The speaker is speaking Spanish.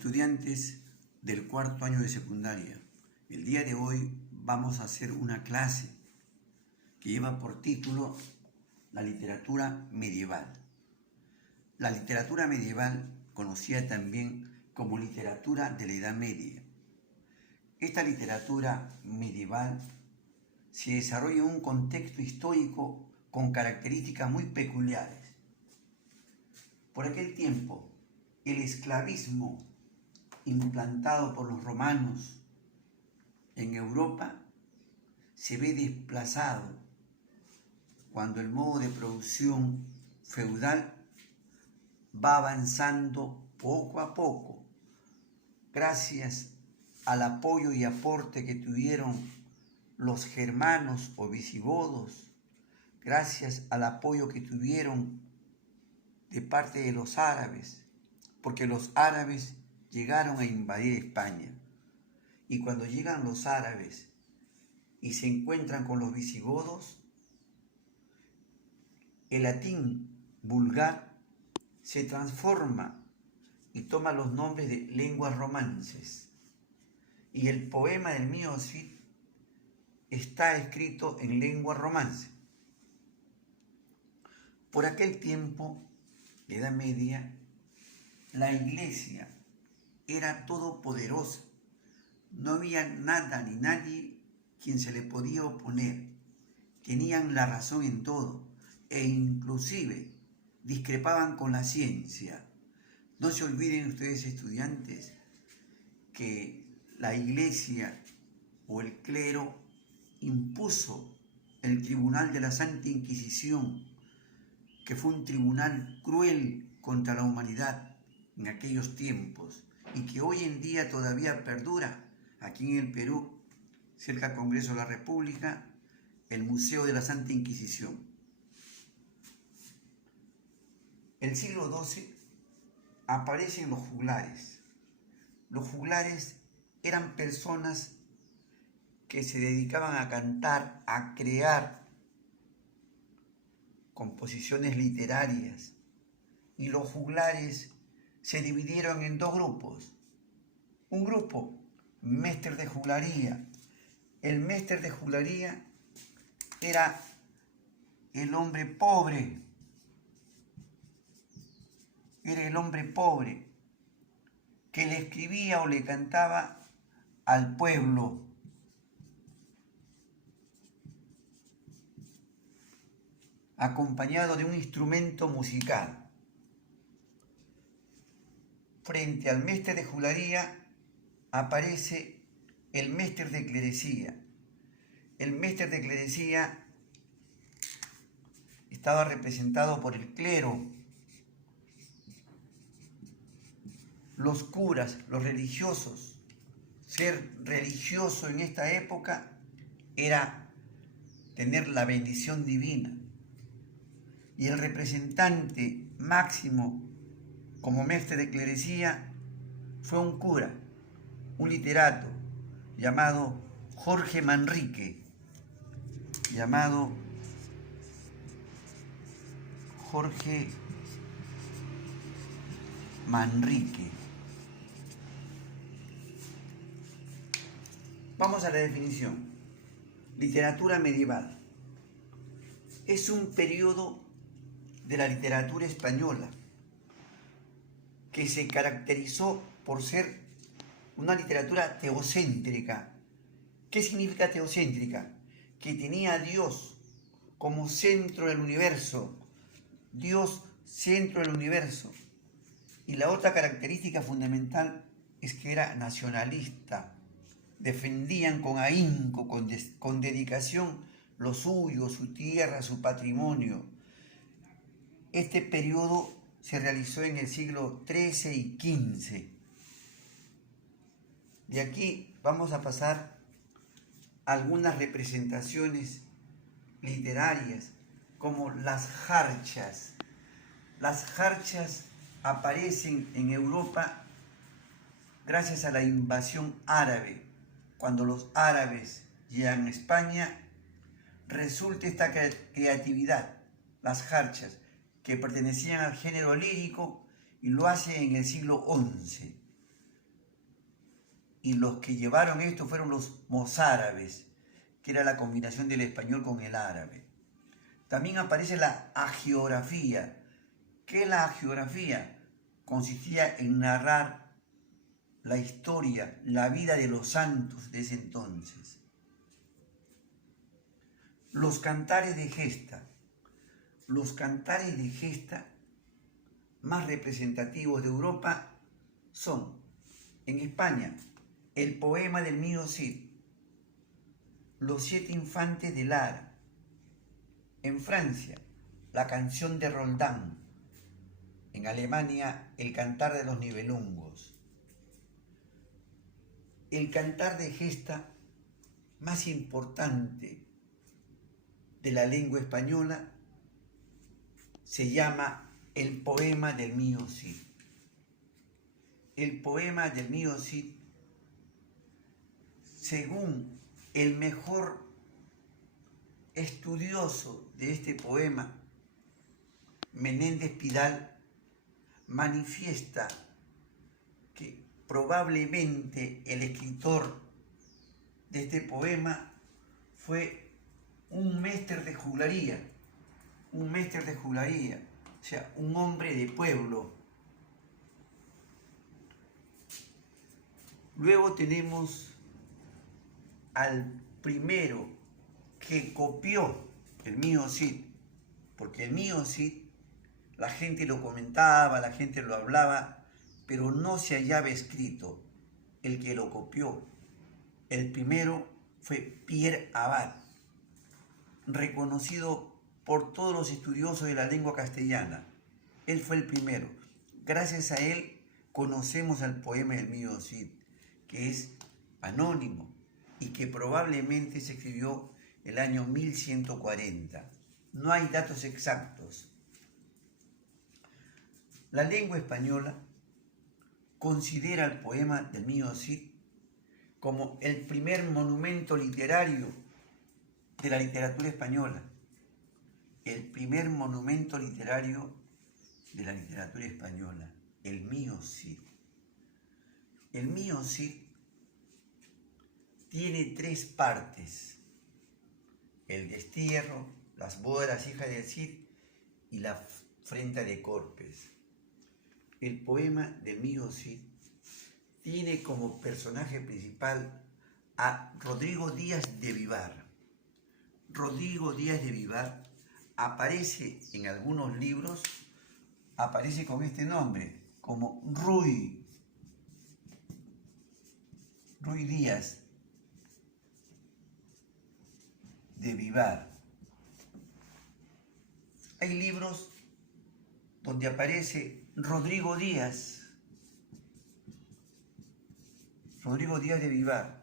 Estudiantes del cuarto año de secundaria, el día de hoy vamos a hacer una clase que lleva por título la literatura medieval. La literatura medieval, conocida también como literatura de la Edad Media. Esta literatura medieval se desarrolla en un contexto histórico con características muy peculiares. Por aquel tiempo, el esclavismo implantado por los romanos en Europa se ve desplazado cuando el modo de producción feudal va avanzando poco a poco gracias al apoyo y aporte que tuvieron los germanos o visigodos, gracias al apoyo que tuvieron de parte de los árabes, porque los árabes llegaron a invadir España. Y cuando llegan los árabes y se encuentran con los visigodos, el latín vulgar se transforma y toma los nombres de lenguas romances. Y el poema del mío Cid está escrito en lengua romance. Por aquel tiempo, la Edad Media, la Iglesia era todopoderosa. No había nada ni nadie quien se le podía oponer. Tenían la razón en todo e inclusive discrepaban con la ciencia. No se olviden ustedes, estudiantes, que la Iglesia o el clero impuso el Tribunal de la Santa Inquisición, que fue un tribunal cruel contra la humanidad en aquellos tiempos y que hoy en día todavía perdura aquí en el Perú, cerca del Congreso de la República, el Museo de la Santa Inquisición. El siglo XII aparecen los juglares. Los juglares eran personas que se dedicaban a cantar, a crear composiciones literarias, y los juglares se dividieron en dos grupos. Un grupo, mestre de juglaría. El mestre de juglaría era el hombre pobre. Era el hombre pobre que le escribía o le cantaba al pueblo. Acompañado de un instrumento musical. Frente al mestre de juglaría aparece el mestre de clerecía. El mestre de clerecía estaba representado por el clero, los curas, los religiosos. Ser religioso en esta época era tener la bendición divina. Y el representante máximo como mestre de clerecía fue un cura, un literato llamado Jorge Manrique, Vamos a la definición. Literatura medieval es un periodo de la literatura española que se caracterizó por ser una literatura teocéntrica. ¿Qué significa teocéntrica? Que tenía a Dios como centro del universo. Dios, centro del universo. Y la otra característica fundamental es que era nacionalista. Defendían con ahínco, con dedicación, lo suyo, su tierra, su patrimonio. Este periodo se realizó en el siglo XIII y XV. De aquí vamos a pasar a algunas representaciones literarias, como las jarchas. Las jarchas aparecen en Europa gracias a la invasión árabe. Cuando los árabes llegan a España, resulta esta creatividad, las jarchas, que pertenecían al género lírico y lo hace en el siglo XI. y los que llevaron esto fueron los mozárabes, que era la combinación del español con el árabe. También aparece la hagiografía. ¿Qué es la hagiografía? Consistía en narrar la historia, la vida de los santos de ese entonces. Los cantares de gesta. Los cantares de gesta más representativos de Europa son, en España, el poema del mío Cid, Los 7 infantes de Lara. En Francia, la canción de Roldán. En Alemania, el cantar de los Nibelungos. El cantar de gesta más importante de la lengua española se llama el poema del mío Cid. El poema del mío Cid, según el mejor estudioso de este poema, Menéndez Pidal, manifiesta que probablemente el escritor de este poema fue un méster de juglaría, o sea, un hombre de pueblo. Luego tenemos al primero que copió el mío Cid, porque el mío Cid, la gente lo comentaba, la gente lo hablaba, pero no se hallaba escrito. El que lo copió, el primero, fue Pierre Abad, reconocido por todos los estudiosos de la lengua castellana. Él fue el primero. Gracias a él conocemos al poema del mío Cid, que es anónimo y que probablemente se escribió el año 1140. No hay datos exactos. La lengua española considera el poema del mío Cid como el primer monumento literario de la literatura española. El primer monumento literario de la literatura española, el mío Cid. El mío Cid tiene 3 partes: el destierro, las bodas de las hijas del Cid y la afrenta de Corpes. El poema del mío Cid tiene como personaje principal a Rodrigo Díaz de Vivar. Rodrigo Díaz de Vivar aparece en algunos libros, aparece con este nombre, como Ruy Díaz de Vivar. Hay libros donde aparece Rodrigo Díaz de Vivar.